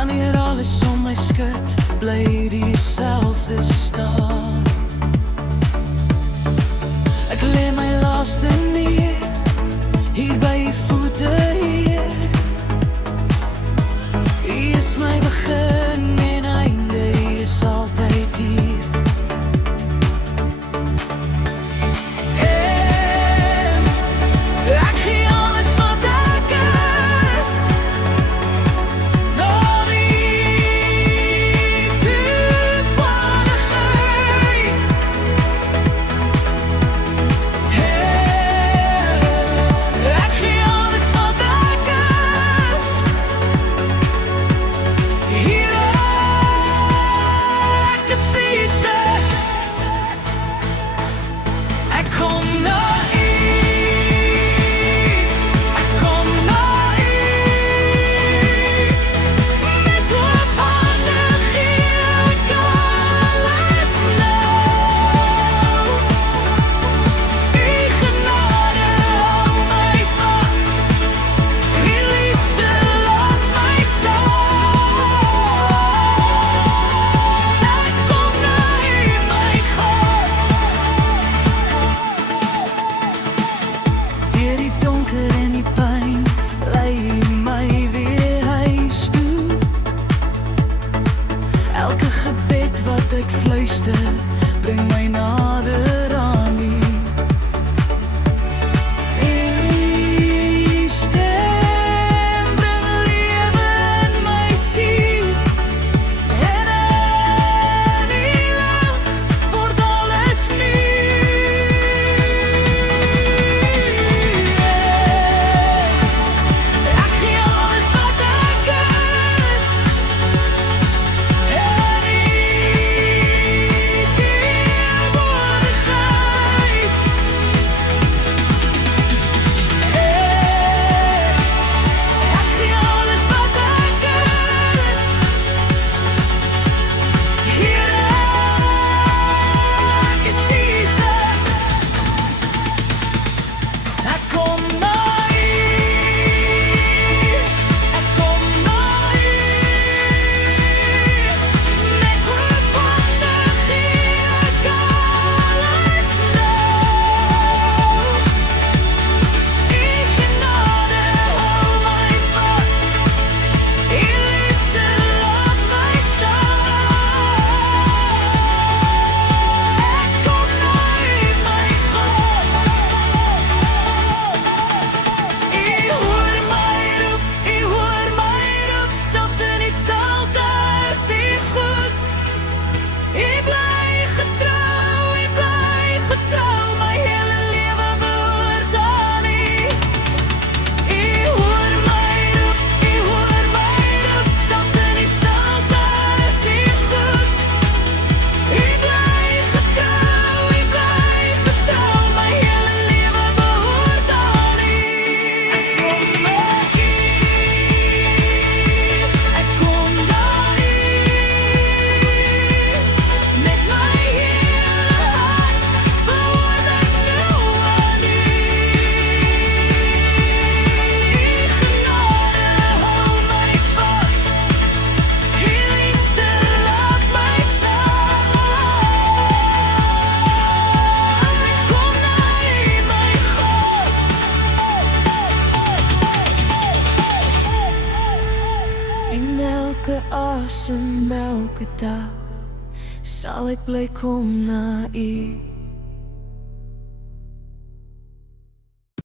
Wanneer alles om my skud, bly dieselfde staan. Ek lê my laaste neer, hier by die voete hier. Hier is my begin en einde, hier is altyd hier. Wat ek fluister, bring my nader aan U. U stem bring lewe in my siel, en in U lig word alles nuut. Ek gee alles wat ek is, asem elke dag sal ek bly kom na U.